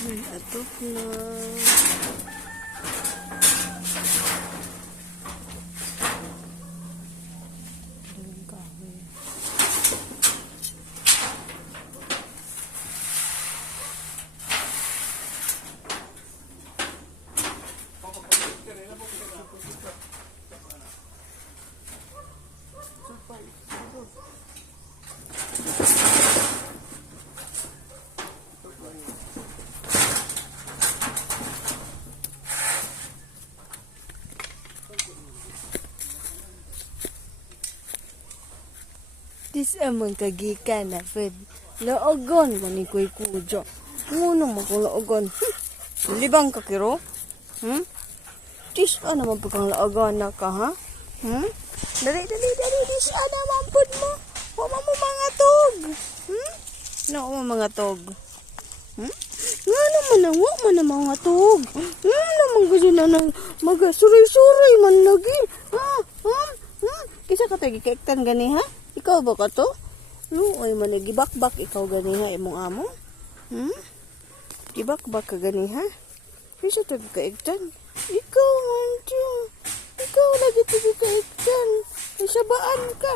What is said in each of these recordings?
May atok na. Daming kahoy. Dis amang kagikan na Fred. Laogon man ni Kuy Kujo. Nguno mo kung laogon. Libang ka kiro? Dis naman pa kang laogon na ka ha? Dali. Dis naman po mo. Wama mo mga tog. Wama mga tog. Nga naman na mga tog. Naman gusto na mag-suray-suray man lagi. Kisa ka tayo gikaiktan gani ha? Ikaw ba ka to? Ay man gibakbak ikaw gani ha imong amo? Gibakbak ka gani ha? Kisa tayo gikaiktan? Ikaw man to. Ikaw lagi tayo gikaiktan. Sabaan ka.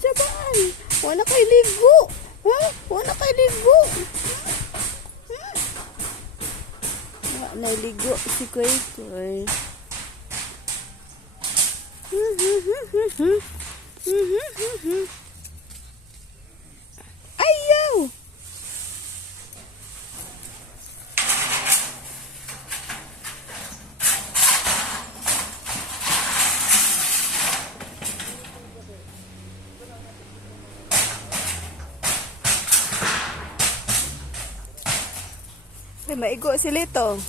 Sabaan. Wala kay ligo. Wala kay ligo. Nailigo si Kuy Kuy. Ayaw! Maigo si Lito.